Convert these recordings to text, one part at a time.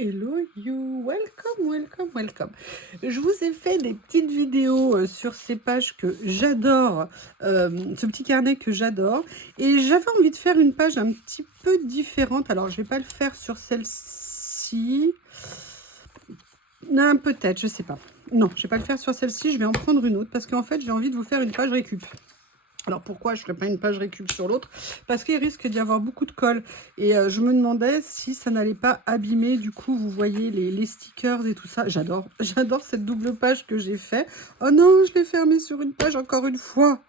Hello you, welcome, welcome, welcome. Je vous ai fait des petites vidéos sur ces pages que j'adore, ce petit carnet que j'adore. Et j'avais envie de faire une page un petit peu différente. Alors, je vais pas le faire sur celle-ci. Non, peut-être, je sais pas. Non, je vais pas le faire sur celle-ci, je vais en prendre une autre. Parce qu'en fait, j'ai envie de vous faire une page récup. Alors pourquoi je ne ferais pas une page récup sur l'autre? Parce qu'il risque d'y avoir beaucoup de colle. Et je me demandais si ça n'allait pas abîmer. Du coup, vous voyez les stickers et tout ça. J'adore. J'adore cette double page que j'ai fait. Oh non, je l'ai fermée sur une page encore une fois.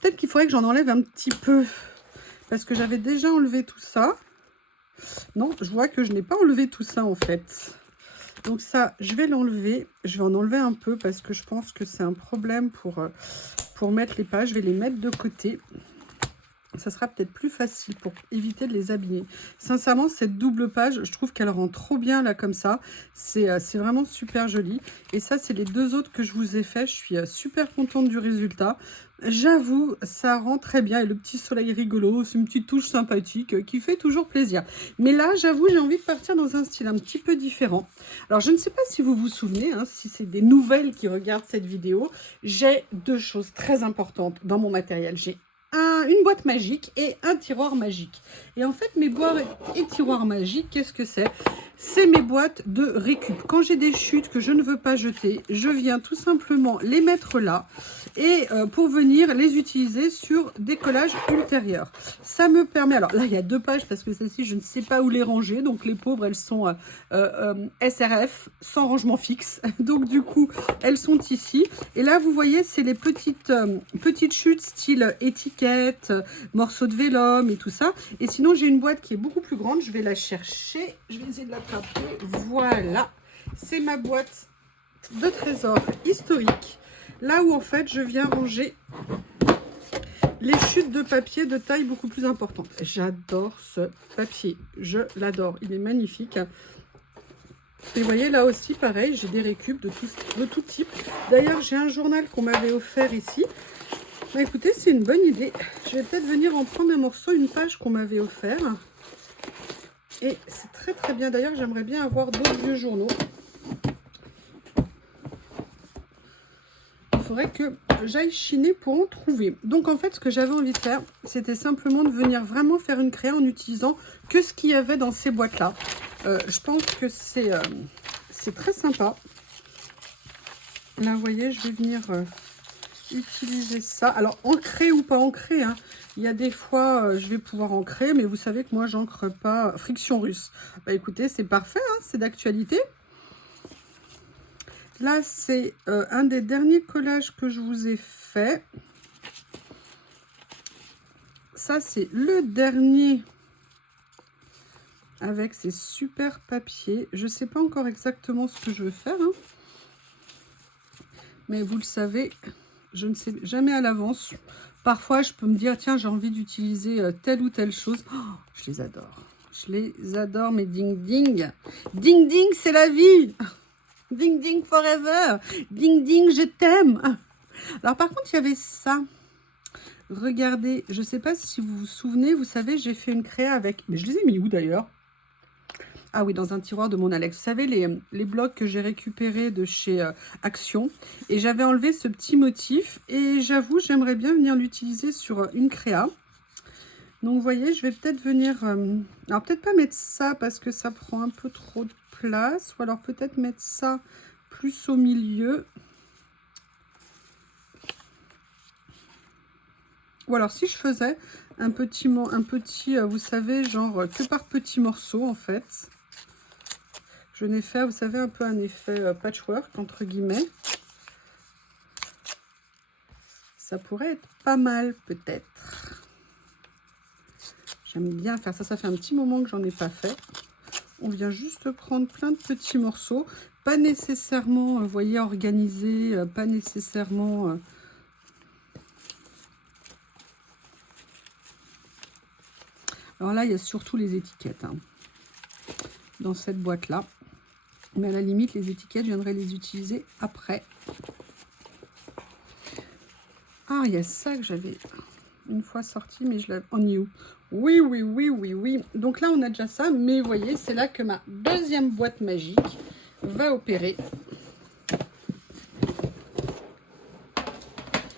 Peut-être qu'il faudrait que j'en enlève un petit peu. Parce que j'avais déjà enlevé tout ça. Non, je vois que je n'ai pas enlevé tout ça en fait. Donc ça, je vais l'enlever. Je vais en enlever un peu parce que je pense que c'est un problème pour mettre les pages. Je vais les mettre de côté. Ça sera peut-être plus facile pour éviter de les abîmer. Sincèrement, cette double page, je trouve qu'elle rend trop bien là comme ça. C'est vraiment super joli. Et ça, c'est les deux autres que je vous ai fait. Je suis super contente du résultat. J'avoue, ça rend très bien. Et le petit soleil rigolo, c'est une petite touche sympathique qui fait toujours plaisir. Mais là, j'avoue, j'ai envie de partir dans un style un petit peu différent. Alors, je ne sais pas si vous vous souvenez, hein, si c'est des nouvelles qui regardent cette vidéo, j'ai deux choses très importantes dans mon matériel. J'ai une boîte magique et un tiroir magique. Et en fait, mes boîtes et tiroirs magiques, qu'est-ce que c'est? C'est mes boîtes de récup. Quand j'ai des chutes que je ne veux pas jeter, je viens tout simplement les mettre là et pour venir les utiliser sur des collages ultérieurs. Ça me permet, alors là il y a deux pages parce que celle-ci je ne sais pas où les ranger, donc les pauvres elles sont SRF sans rangement fixe, donc du coup elles sont ici. Et là vous voyez c'est les petites chutes style étiquette, morceaux de vélum et tout ça. Et sinon j'ai une boîte qui est beaucoup plus grande, je vais la chercher, je vais essayer de l'attraper. Voilà, c'est ma boîte de trésor historique, là où en fait je viens ranger les chutes de papier de taille beaucoup plus importante. J'adore ce papier, je l'adore, il est magnifique. Et vous voyez là aussi pareil, j'ai des récup de tout type. D'ailleurs j'ai un journal qu'on m'avait offert ici. Bah, écoutez, c'est une bonne idée, je vais peut-être venir en prendre un morceau, une page qu'on m'avait offert. Et c'est très très bien. D'ailleurs, j'aimerais bien avoir d'autres vieux journaux. Il faudrait que j'aille chiner pour en trouver. Donc en fait, ce que j'avais envie de faire, c'était simplement de venir vraiment faire une créa en utilisant que ce qu'il y avait dans ces boîtes-là. Je pense que c'est très sympa. Là, vous voyez, je vais venir utiliser ça. Alors, ancré ou pas ancré, hein. Il y a des fois, je vais pouvoir ancrer, mais vous savez que moi, j'ancre pas. Friction russe. Bah écoutez, c'est parfait, hein, c'est d'actualité. Là, c'est un des derniers collages que je vous ai fait. Ça, c'est le dernier avec ces super papiers. Je ne sais pas encore exactement ce que je veux faire, hein. Mais vous le savez, je ne sais jamais à l'avance. Parfois, je peux me dire, tiens, j'ai envie d'utiliser telle ou telle chose. Oh, je les adore. Je les adore, mais ding ding. Ding ding, c'est la vie. Ding ding forever. Ding ding, je t'aime. Alors par contre, il y avait ça. Regardez, je ne sais pas si vous vous souvenez, vous savez, j'ai fait une créa avec... Mais je les ai mis où d'ailleurs? Ah oui, dans un tiroir de mon Alex. Vous savez, les blocs que j'ai récupérés de chez Action. Et j'avais enlevé ce petit motif. Et j'avoue, j'aimerais bien venir l'utiliser sur une créa. Donc, vous voyez, je vais peut-être venir... alors, peut-être pas mettre ça parce que ça prend un peu trop de place. Ou alors peut-être mettre ça plus au milieu. Ou alors si je faisais un petit vous savez, genre que par petits morceaux en fait. Je n'ai fait, vous savez, un peu un effet patchwork entre guillemets. Ça pourrait être pas mal peut-être. J'aime bien faire ça, ça fait un petit moment que j'en ai pas fait. On vient juste prendre plein de petits morceaux. Pas nécessairement, vous voyez, organisés, pas nécessairement... Alors là, il y a surtout les étiquettes hein, dans cette boîte-là. Mais à la limite, les étiquettes, je viendrai les utiliser après. Ah, il y a ça que j'avais une fois sorti, mais je l'avais en new. Oui, oui, oui, oui, oui. Donc là, on a déjà ça, mais vous voyez, c'est là que ma deuxième boîte magique va opérer.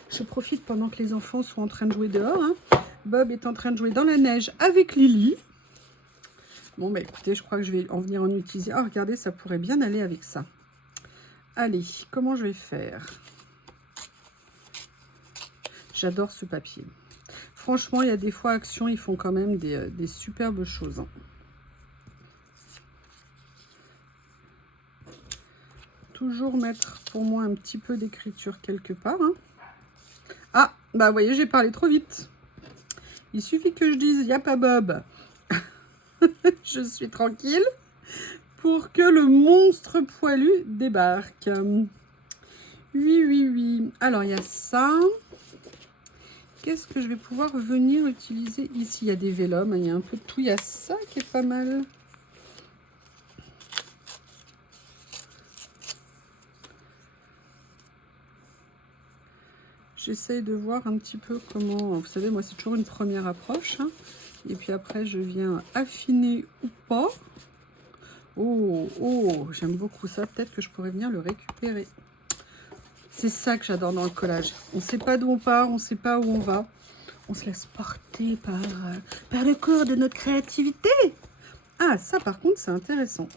Je profite pendant que les enfants sont en train de jouer dehors. Hein. Bob est en train de jouer dans la neige avec Lily. Bon, bah écoutez, je crois que je vais en venir en utiliser. Ah, regardez, ça pourrait bien aller avec ça. Allez, comment je vais faire? J'adore ce papier. Franchement, il y a des fois, Action, ils font quand même des superbes choses. Hein. Toujours mettre pour moi un petit peu d'écriture quelque part. Hein. Ah, bah vous voyez, j'ai parlé trop vite. Il suffit que je dise, y a pas Bob. Je suis tranquille pour que le monstre poilu débarque. Oui, oui, oui. Alors, il y a ça. Qu'est-ce que je vais pouvoir venir utiliser ici? Il y a des vélums, il y a un peu de tout. Il y a ça qui est pas mal. J'essaye de voir un petit peu comment... Vous savez, moi, c'est toujours une première approche. Hein. Et puis après, je viens affiner ou pas. Oh, oh, j'aime beaucoup ça. Peut-être que je pourrais venir le récupérer. C'est ça que j'adore dans le collage. On ne sait pas d'où on part, on ne sait pas où on va. On se laisse porter par le cours de notre créativité. Ah, ça, par contre, c'est intéressant.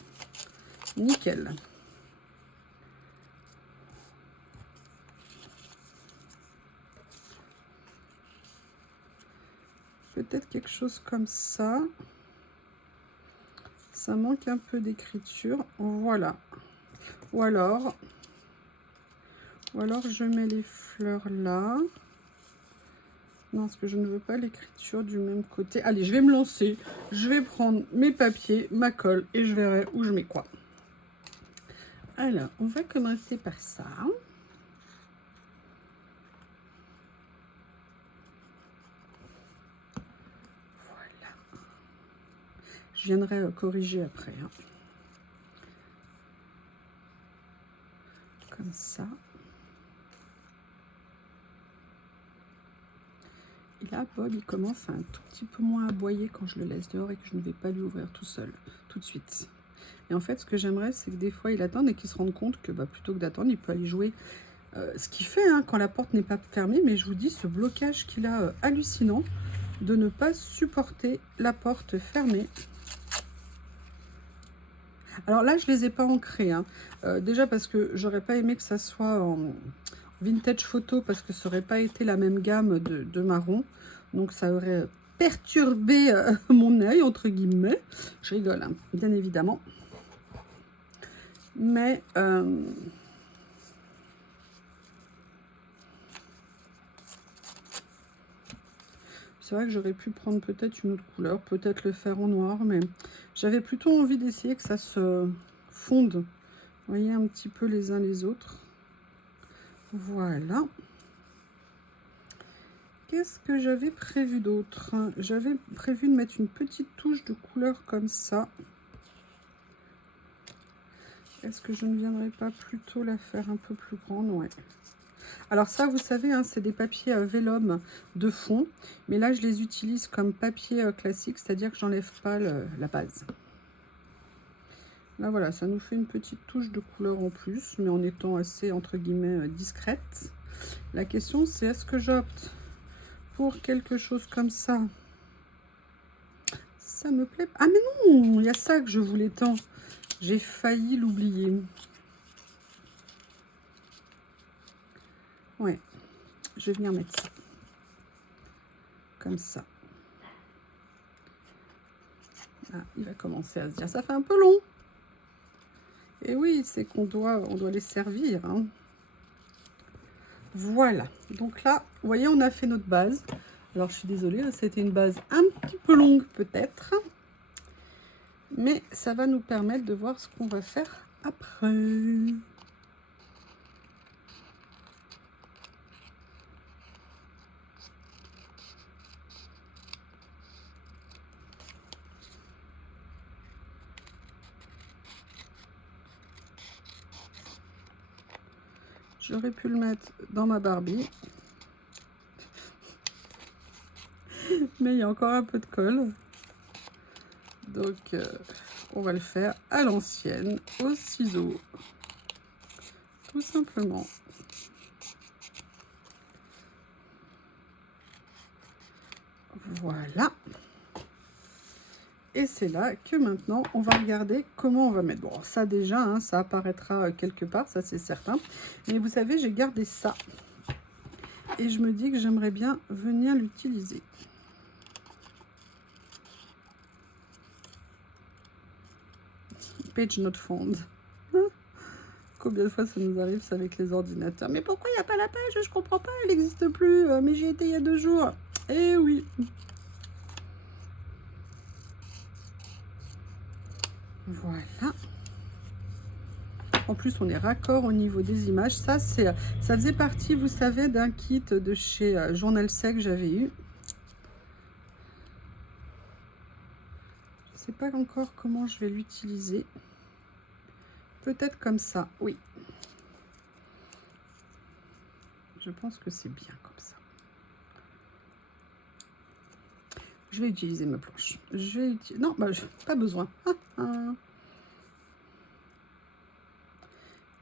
Nickel. Peut-être quelque chose comme ça. Ça manque un peu d'écriture. Voilà. Ou alors je mets les fleurs là. Non, parce que je ne veux pas l'écriture du même côté. Allez, je vais me lancer. Je vais prendre mes papiers, ma colle et je verrai où je mets quoi. Alors, on va commencer par ça. Voilà. Je viendrai corriger après. Hein. Comme ça. Et là, Bob, il commence un tout petit peu moins à aboyer quand je le laisse dehors et que je ne vais pas lui ouvrir tout seul, tout de suite. Et en fait, ce que j'aimerais, c'est que des fois, il attende et qu'il se rende compte que plutôt que d'attendre, il peut aller jouer. Ce qu'il fait hein, quand la porte n'est pas fermée, mais je vous dis, ce blocage qu'il a hallucinant de ne pas supporter la porte fermée. Alors là, je ne les ai pas ancrés. Hein. Déjà parce que j'aurais pas aimé que ça soit en vintage photo parce que ça n'aurait pas été la même gamme de marron. Donc ça aurait perturbé mon œil, entre guillemets. Je rigole, hein, bien évidemment. Mais... c'est vrai que j'aurais pu prendre peut-être une autre couleur, peut-être le faire en noir, mais j'avais plutôt envie d'essayer que ça se fonde. Vous voyez un petit peu les uns les autres. Voilà. Qu'est-ce que j'avais prévu d'autre? J'avais prévu de mettre une petite touche de couleur comme ça. Est-ce que je ne viendrais pas plutôt la faire un peu plus grande? Ouais. Alors ça, vous savez, hein, c'est des papiers vélum de fond. Mais là, je les utilise comme papier classique, c'est-à-dire que j'enlève pas la base. Là, voilà, ça nous fait une petite touche de couleur en plus, mais en étant assez, entre guillemets, discrète. La question, c'est est-ce que j'opte pour quelque chose comme ça? Ça me plaît. Ah, mais non, il y a ça que je voulais tant. J'ai failli l'oublier. Ouais, je vais venir mettre ça. Comme ça. Ah, il va commencer à se dire, ça fait un peu long. Et oui, c'est qu'on doit les servir. Hein. Voilà. Donc là, vous voyez, on a fait notre base. Alors, je suis désolée, c'était une base un petit peu longue peut-être. Mais ça va nous permettre de voir ce qu'on va faire après. J'aurais pu le mettre dans ma Barbie. mais il y a encore un peu de colle. Donc, on va le faire à l'ancienne, au ciseau. Tout simplement. Voilà. Et c'est là que maintenant, on va regarder comment on va mettre. Bon, ça déjà, hein, ça apparaîtra quelque part, ça c'est certain. Mais vous savez, j'ai gardé ça. Et je me dis que j'aimerais bien venir l'utiliser. Page not found. Combien de fois ça nous arrive ça avec les ordinateurs? Mais pourquoi il n'y a pas la page? Je comprends pas, elle n'existe plus. Mais j'y étais il y a 2 jours. Eh oui. Voilà. En plus, on est raccord au niveau des images. Ça faisait partie, vous savez, d'un kit de chez Journal Sec que j'avais eu. Je ne sais pas encore comment je vais l'utiliser. Peut-être comme ça, oui. Je pense que c'est bien comme ça. Je vais utiliser ma planche. Non, bah, pas besoin.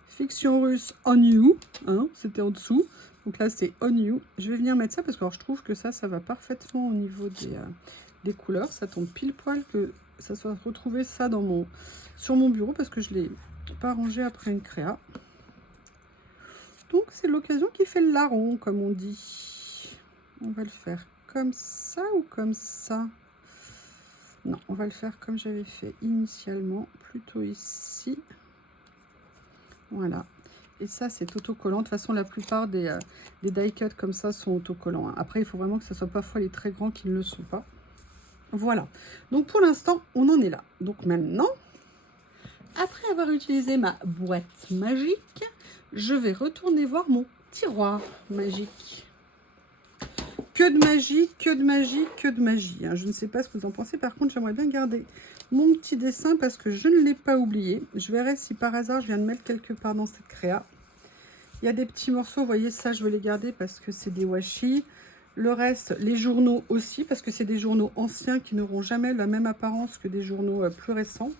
Fiction russe on you, hein, c'était en dessous. Donc là, c'est on you. Je vais venir mettre ça parce que alors, je trouve que ça va parfaitement au niveau des couleurs. Ça tombe pile poil que ça soit retrouvé ça sur mon bureau parce que je ne l'ai pas rangé après une créa. Donc, c'est l'occasion qui fait le larron, comme on dit. On va le faire comme ça ou comme ça? Non, on va le faire comme j'avais fait initialement, plutôt ici. Voilà. Et ça, c'est autocollant. De toute façon, la plupart des die cuts comme ça sont autocollants. Après, il faut vraiment que ce soit parfois les très grands qui ne le sont pas. Voilà. Donc, pour l'instant, on en est là. Donc, maintenant, après avoir utilisé ma boîte magique, je vais retourner voir mon tiroir magique. Que de magie, que de magie, que de magie. Hein. Je ne sais pas ce que vous en pensez. Par contre, j'aimerais bien garder mon petit dessin parce que je ne l'ai pas oublié. Je verrai si par hasard, je viens de mettre quelque part dans cette créa. Il y a des petits morceaux, vous voyez, ça, je vais les garder parce que c'est des washi. Le reste, les journaux aussi, parce que c'est des journaux anciens qui n'auront jamais la même apparence que des journaux plus récents.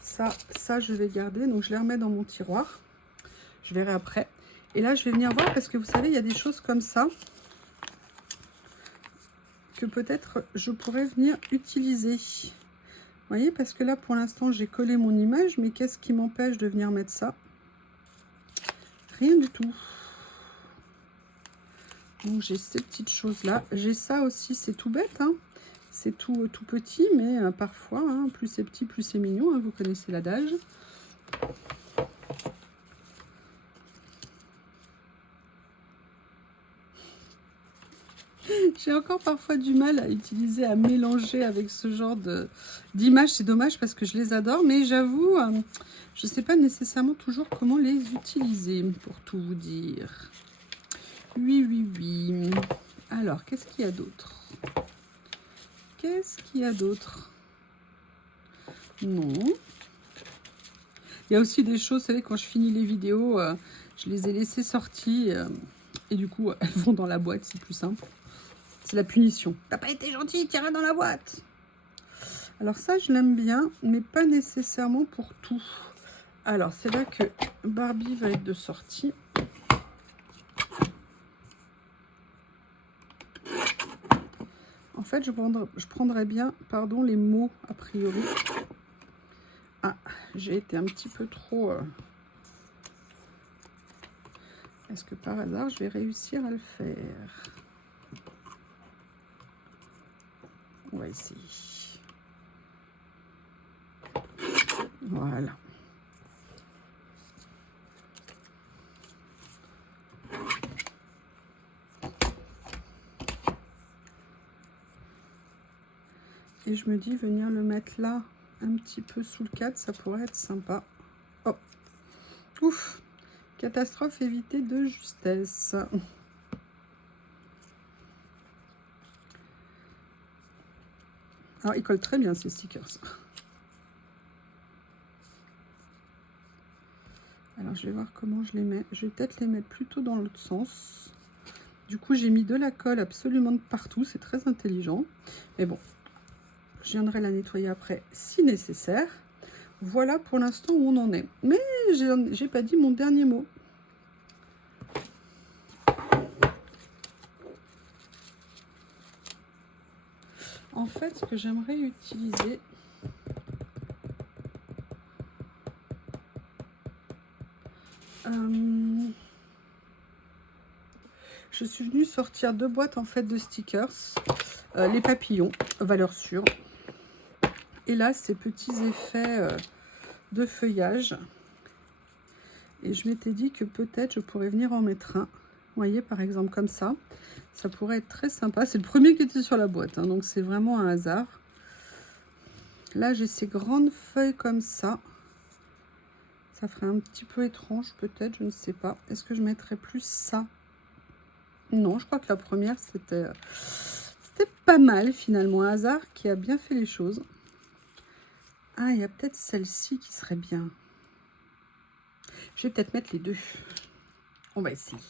Ça, je vais garder. Donc, je les remets dans mon tiroir. Je verrai après. Et là, je vais venir voir parce que vous savez, il y a des choses comme ça que peut-être je pourrais venir utiliser. Vous voyez, parce que là, pour l'instant, j'ai collé mon image, mais qu'est-ce qui m'empêche de venir mettre ça? Rien du tout. Donc, j'ai ces petites choses-là. J'ai ça aussi, c'est tout bête, hein. C'est tout petit, mais parfois, hein, plus c'est petit, plus c'est mignon. Hein, vous connaissez l'adage. J'ai encore parfois du mal à utiliser, à mélanger avec ce genre d'images. C'est dommage parce que je les adore, mais j'avoue, je ne sais pas nécessairement toujours comment les utiliser, pour tout vous dire. Oui, oui, oui. Alors, qu'est-ce qu'il y a d'autre? Qu'est-ce qu'il y a d'autre? Non. Il y a aussi des choses, vous savez, quand je finis les vidéos, je les ai laissées sorties et du coup, elles vont dans la boîte, c'est plus simple. C'est la punition. T'as pas été gentil, tire dans la boîte. Alors ça, je l'aime bien, mais pas nécessairement pour tout. Alors, c'est là que Barbie va être de sortie. En fait, je prendrais bien, pardon, les mots, a priori. Ah, j'ai été un petit peu trop... Est-ce que par hasard, je vais réussir à le faire? On va essayer. Voilà. Et je me dis, venir le mettre là, un petit peu sous le cadre, ça pourrait être sympa. Oh, ouf, catastrophe évitée de justesse. Alors, il colle très bien ces stickers. Alors, je vais voir comment je les mets. Je vais peut-être les mettre plutôt dans l'autre sens. Du coup, j'ai mis de la colle absolument de partout. C'est très intelligent. Mais bon, je viendrai la nettoyer après si nécessaire. Voilà pour l'instant où on en est. Mais j'ai pas dit mon dernier mot. En fait, ce que j'aimerais utiliser, je suis venue sortir 2 boîtes en fait de stickers, les papillons, valeur sûre. Et là, ces petits effets de feuillage. Et je m'étais dit que peut-être je pourrais venir en mettre un. Vous voyez, par exemple, comme ça. Ça pourrait être très sympa. C'est le premier qui était sur la boîte, hein, donc c'est vraiment un hasard. Là, j'ai ces grandes feuilles comme ça. Ça ferait un petit peu étrange, peut-être, je ne sais pas. Est-ce que je mettrais plus ça? Non, je crois que la première, c'était pas mal, finalement. Un hasard qui a bien fait les choses. Ah, il y a peut-être celle-ci qui serait bien. Je vais peut-être mettre les deux. On va essayer.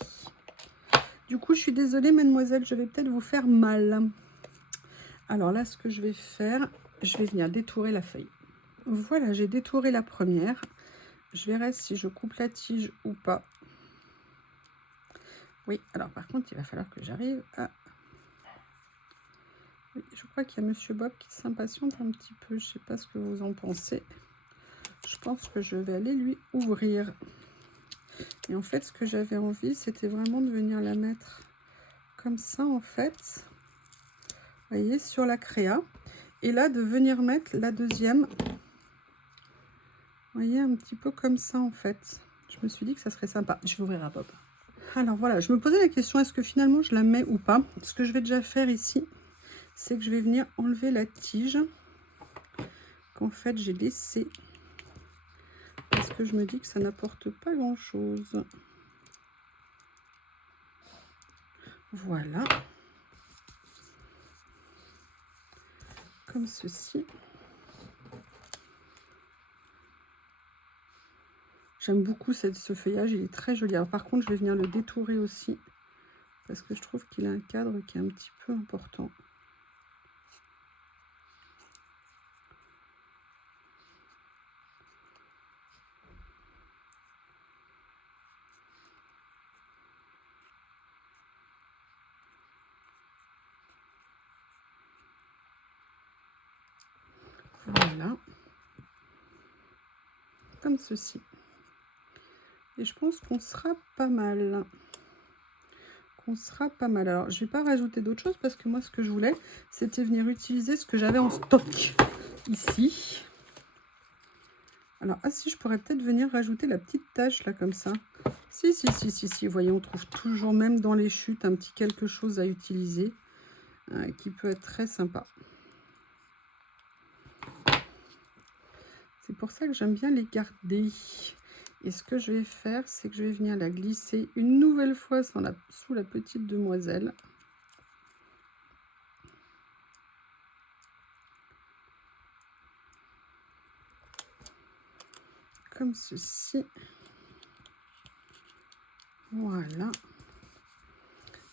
Du coup, je suis désolée, mademoiselle, je vais peut-être vous faire mal. Alors là, ce que je vais faire, je vais venir détourer la feuille. Voilà, j'ai détouré la première. Je verrai si je coupe la tige ou pas. Oui, alors par contre, il va falloir que j'arrive à... Oui, je crois qu'il y a Monsieur Bob qui s'impatiente un petit peu. Je ne sais pas ce que vous en pensez. Je pense que je vais aller lui ouvrir. Et en fait, ce que j'avais envie, c'était vraiment de venir la mettre comme ça, en fait. Vous voyez, sur la créa. Et là, de venir mettre la deuxième. Vous voyez, un petit peu comme ça, en fait. Je me suis dit que ça serait sympa. Je vais ouvrir à Bob. Alors voilà, je me posais la question, est-ce que finalement je la mets ou pas? Ce que je vais déjà faire ici, c'est que je vais venir enlever la tige qu'en fait j'ai laissée. Parce que je me dis que ça n'apporte pas grand-chose. Voilà. Comme ceci. J'aime beaucoup ce feuillage, il est très joli. Alors par contre, je vais venir le détourer aussi. Parce que je trouve qu'il a un cadre qui est un petit peu important. Voilà. Comme ceci. Et je pense qu'on sera pas mal. Alors, je vais pas rajouter d'autres choses parce que moi, ce que je voulais, c'était venir utiliser ce que j'avais en stock ici. Alors, ah si, je pourrais peut-être venir rajouter la petite tache là, comme ça. Si. Vous voyez, on trouve toujours, même dans les chutes, un petit quelque chose à utiliser qui peut être très sympa. C'est pour ça que j'aime bien les garder. Et ce que je vais faire, c'est que je vais venir la glisser une nouvelle fois sous la petite demoiselle. Comme ceci. Voilà.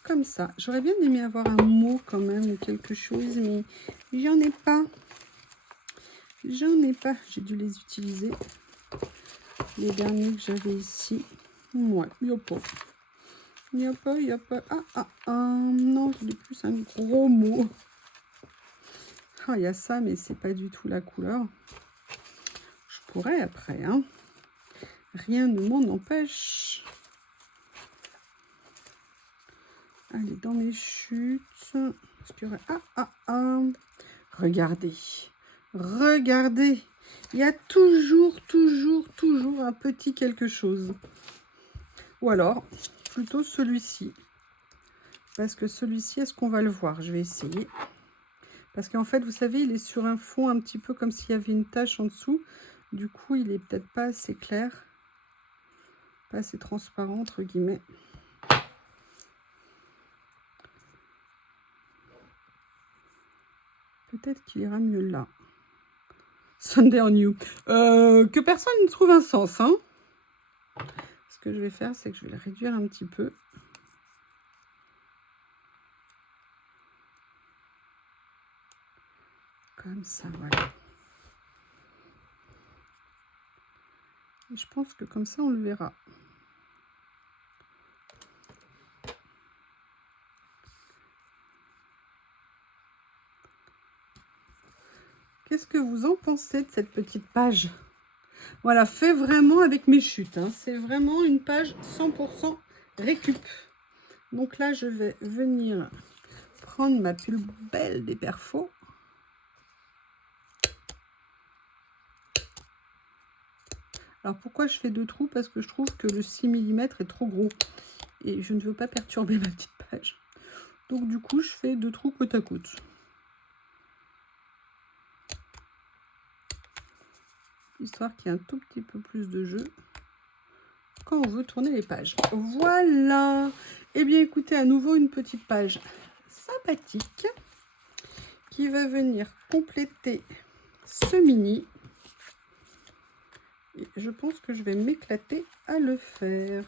Comme ça. J'aurais bien aimé avoir un mot quand même ou quelque chose, mais j'en ai pas. J'ai dû les utiliser. Les derniers que j'avais ici. Ouais, il n'y a pas. Non, je n'ai plus un gros mot. Ah, il y a ça, mais c'est pas du tout la couleur. Je pourrais après, hein. Rien ne m'en empêche. Allez, dans mes chutes. Est-ce qu'il y aurait... Regardez. Il y a toujours un petit quelque chose. Ou alors, plutôt celui-ci. Parce que celui-ci, est-ce qu'on va le voir? Je vais essayer. Parce qu'en fait, vous savez, il est sur un fond un petit peu comme s'il y avait une tache en dessous. Du coup, il est peut-être pas assez clair. Pas assez transparent, entre guillemets. Peut-être qu'il ira mieux là. Sunday on you. Que personne ne trouve un sens, hein. Ce que je vais faire, c'est que je vais le réduire un petit peu. Comme ça, voilà. Et je pense que comme ça, on le verra. Qu'est-ce que vous en pensez de cette petite page? Voilà, fait vraiment avec mes chutes. Hein. C'est vraiment une page 100% récup. Donc là, je vais venir prendre ma plus belle des perfos. Alors pourquoi je fais 2 trous? Parce que je trouve que le 6 mm est trop gros. Et je ne veux pas perturber ma petite page. Donc du coup, je fais 2 trous côte à côte. Histoire qu'il y ait un tout petit peu plus de jeu quand on veut tourner les pages. Voilà. Et bien écoutez, à nouveau une petite page sympathique qui va venir compléter ce mini. Et je pense que je vais m'éclater à le faire.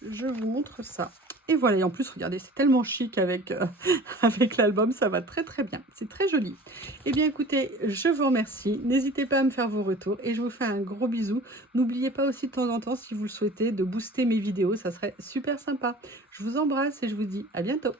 Je vous montre ça. Et voilà, et en plus, regardez, c'est tellement chic avec, avec l'album, ça va très très bien. C'est très joli. Eh bien, écoutez, je vous remercie. N'hésitez pas à me faire vos retours et je vous fais un gros bisou. N'oubliez pas aussi de temps en temps, si vous le souhaitez, de booster mes vidéos, ça serait super sympa. Je vous embrasse et je vous dis à bientôt.